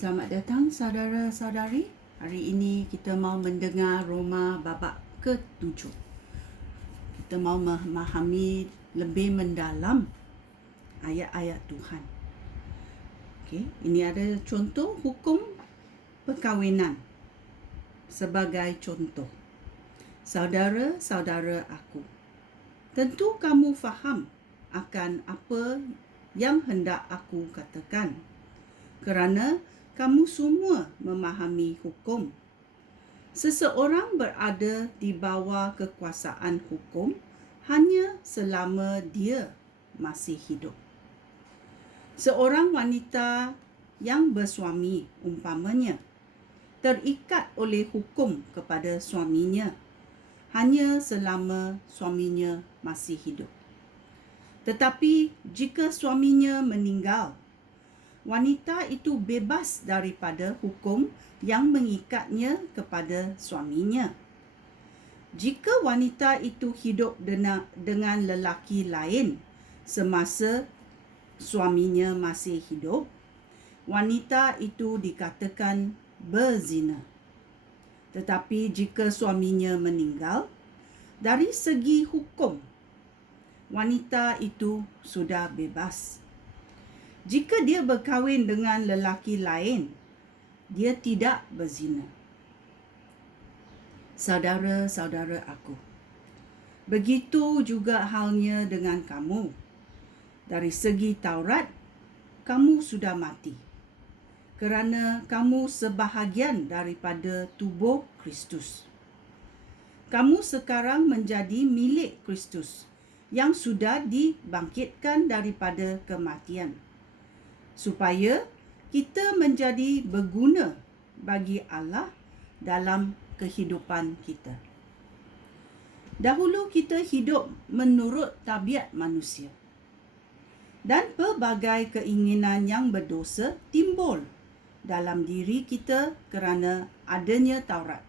Selamat datang saudara-saudari. Hari ini kita mau mendengar Roma babak ke-7. Kita mau memahami lebih mendalam ayat-ayat Tuhan. Okey, ini ada contoh hukum perkahwinan. Sebagai contoh, saudara-saudara aku, tentu kamu faham akan apa yang hendak aku katakan, kerana kamu semua memahami hukum. Seseorang berada di bawah kekuasaan hukum hanya selama dia masih hidup. Seorang wanita yang bersuami umpamanya terikat oleh hukum kepada suaminya hanya selama suaminya masih hidup. Tetapi jika suaminya meninggal, wanita itu bebas daripada hukum yang mengikatnya kepada suaminya. Jika wanita itu hidup dengan lelaki lain semasa suaminya masih hidup, wanita itu dikatakan berzina. Tetapi jika suaminya meninggal, dari segi hukum, wanita itu sudah bebas. Jika dia berkahwin dengan lelaki lain, dia tidak berzina. Saudara-saudara aku, begitu juga halnya dengan kamu. Dari segi Taurat, kamu sudah mati, kerana kamu sebahagian daripada tubuh Kristus. Kamu sekarang menjadi milik Kristus yang sudah dibangkitkan daripada kematian, supaya kita menjadi berguna bagi Allah dalam kehidupan kita. Dahulu kita hidup menurut tabiat manusia, dan pelbagai keinginan yang berdosa timbul dalam diri kita kerana adanya Taurat.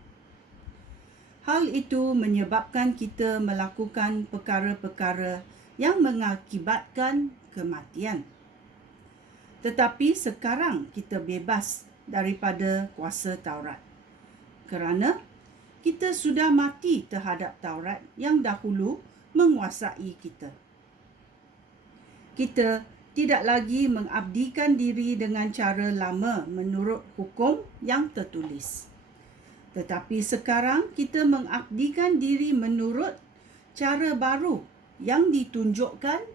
Hal itu menyebabkan kita melakukan perkara-perkara yang mengakibatkan kematian. Tetapi sekarang kita bebas daripada kuasa Taurat, kerana kita sudah mati terhadap Taurat yang dahulu menguasai kita. Kita tidak lagi mengabdikan diri dengan cara lama menurut hukum yang tertulis. Tetapi sekarang kita mengabdikan diri menurut cara baru yang ditunjukkan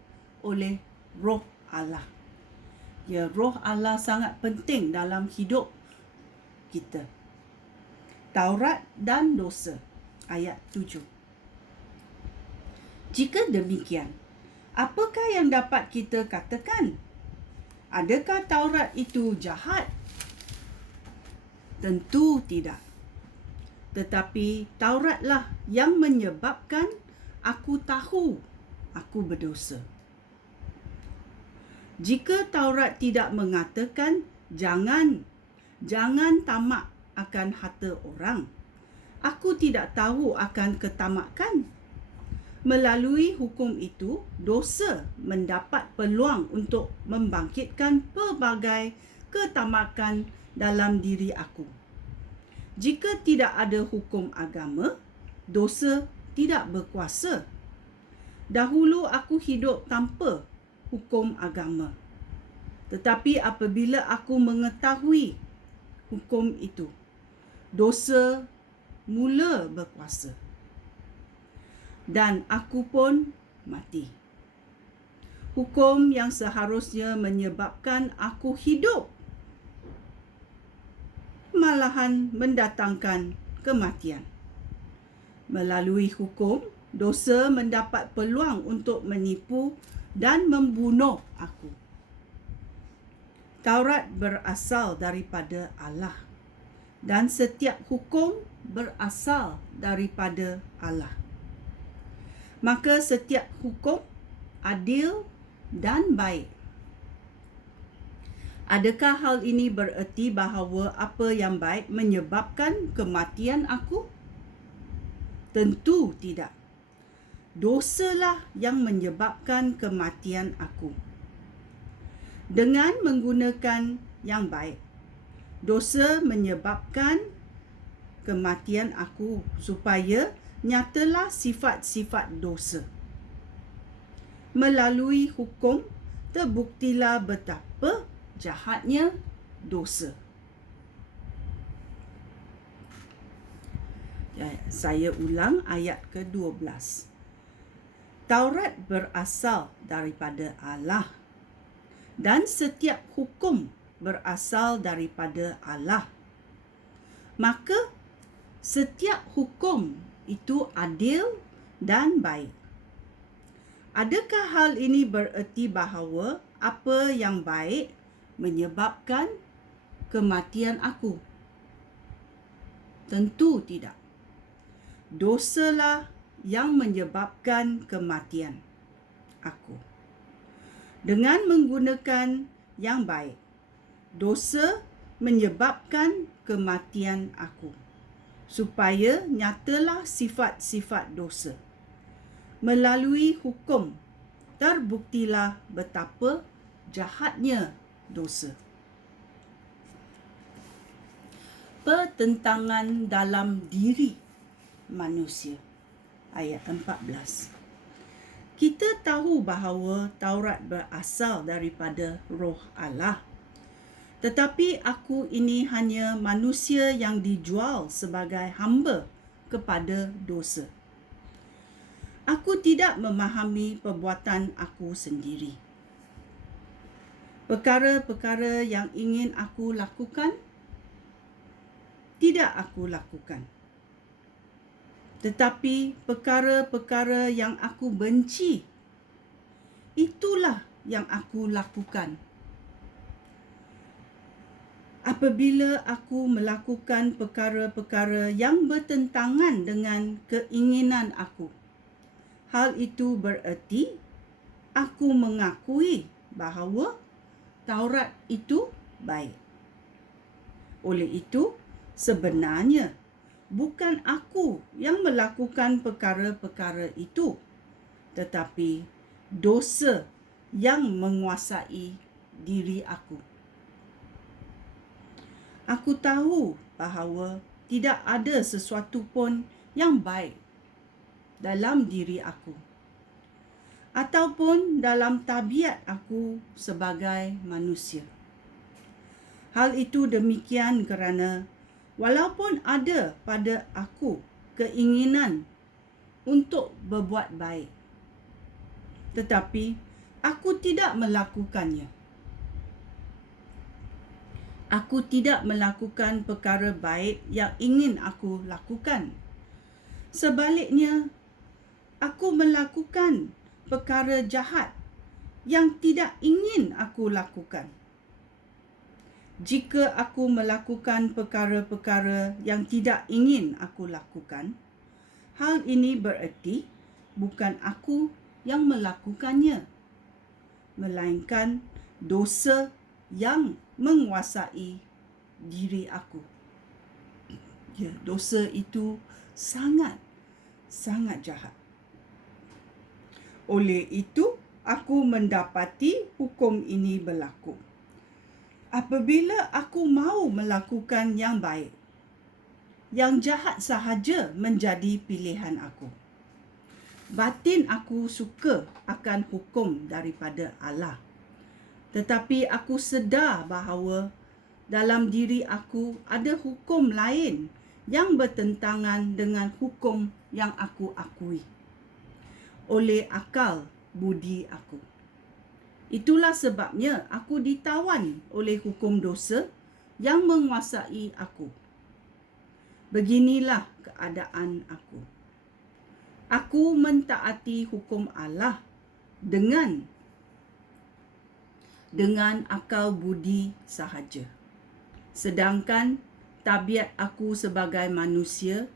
oleh Roh Allah. Ya, Roh Allah sangat penting dalam hidup kita. Taurat dan dosa, ayat 7. Jika demikian, apakah yang dapat kita katakan? Adakah Taurat itu jahat? Tentu tidak. Tetapi Tauratlah yang menyebabkan aku tahu aku berdosa. Jika Taurat tidak mengatakan jangan tamak akan harta orang, aku tidak tahu akan ketamakan. Melalui hukum itu, dosa mendapat peluang untuk membangkitkan pelbagai ketamakan dalam diri aku. Jika tidak ada hukum agama, dosa tidak berkuasa. Dahulu aku hidup tanpa hukum agama. Tetapi apabila aku mengetahui hukum itu, dosa mula berkuasa. Dan aku pun mati. Hukum yang seharusnya menyebabkan aku hidup malahan mendatangkan kematian. Melalui hukum, dosa mendapat peluang untuk menipu dan membunuh aku. Taurat berasal daripada Allah, dan setiap hukum berasal daripada Allah. Maka setiap hukum adil dan baik. Adakah hal ini bererti bahawa apa yang baik menyebabkan kematian aku? Tentu tidak. Dosalah yang menyebabkan kematian aku. Dengan menggunakan yang baik, Dosa menyebabkan kematian aku, supaya nyatalah sifat-sifat dosa. Melalui hukum, terbuktilah betapa jahatnya dosa. Saya ulang ayat ke-12. Taurat berasal daripada Allah, dan setiap hukum berasal daripada Allah. Maka setiap hukum itu adil dan baik. Adakah hal ini bererti bahawa apa yang baik menyebabkan kematian aku? Tentu tidak. Dosalah yang menyebabkan kematian aku. Dengan menggunakan yang baik, dosa menyebabkan kematian aku, supaya nyatalah sifat-sifat dosa. Melalui hukum, terbuktilah betapa jahatnya dosa. Pertentangan dalam diri manusia. Ayat 14. Kita tahu bahawa Taurat berasal daripada Roh Allah. Tetapi aku ini hanya manusia yang dijual sebagai hamba kepada dosa. Aku tidak memahami perbuatan aku sendiri. Perkara-perkara yang ingin aku lakukan, tidak aku lakukan. Tetapi perkara-perkara yang aku benci, itulah yang aku lakukan. Apabila aku melakukan perkara-perkara yang bertentangan dengan keinginan aku, hal itu bererti aku mengakui bahawa Taurat itu baik. Oleh itu, sebenarnya bukan aku yang melakukan perkara-perkara itu, tetapi dosa yang menguasai diri aku. Aku tahu bahawa tidak ada sesuatu pun yang baik dalam diri aku, ataupun dalam tabiat aku sebagai manusia. Hal itu demikian kerana walaupun ada pada aku keinginan untuk berbuat baik, tetapi aku tidak melakukannya. Aku tidak melakukan perkara baik yang ingin aku lakukan. Sebaliknya, aku melakukan perkara jahat yang tidak ingin aku lakukan. Jika aku melakukan perkara-perkara yang tidak ingin aku lakukan, hal ini bererti bukan aku yang melakukannya, melainkan dosa yang menguasai diri aku. Ya, dosa itu sangat jahat. Oleh itu, aku mendapati hukum ini berlaku. Apabila aku mahu melakukan yang baik, yang jahat sahaja menjadi pilihan aku. Batin aku suka akan hukum daripada Allah. Tetapi aku sedar bahawa dalam diri aku ada hukum lain yang bertentangan dengan hukum yang aku akui oleh akal budi aku. Itulah sebabnya aku ditawan oleh hukum dosa yang menguasai aku. Beginilah keadaan aku. Aku mentaati hukum Allah dengan akal budi sahaja. Sedangkan tabiat aku sebagai manusia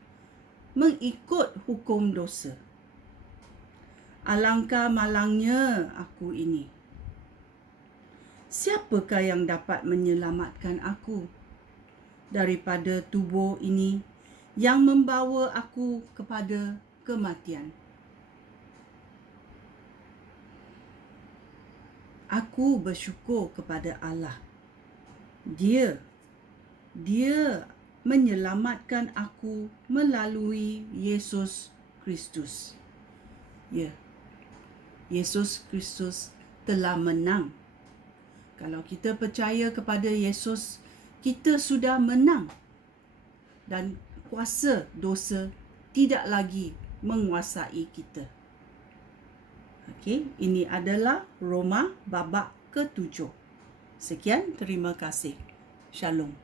mengikut hukum dosa. Alangkah malangnya aku ini. Siapakah yang dapat menyelamatkan aku daripada tubuh ini yang membawa aku kepada kematian? Aku bersyukur kepada Allah. Dia Dia menyelamatkan aku melalui Yesus Kristus. Ya, Yesus Kristus telah menang. Kalau kita percaya kepada Yesus, kita sudah menang. Dan kuasa dosa tidak lagi menguasai kita. Okey, ini adalah Roma babak ke-7. Sekian, terima kasih. Shalom.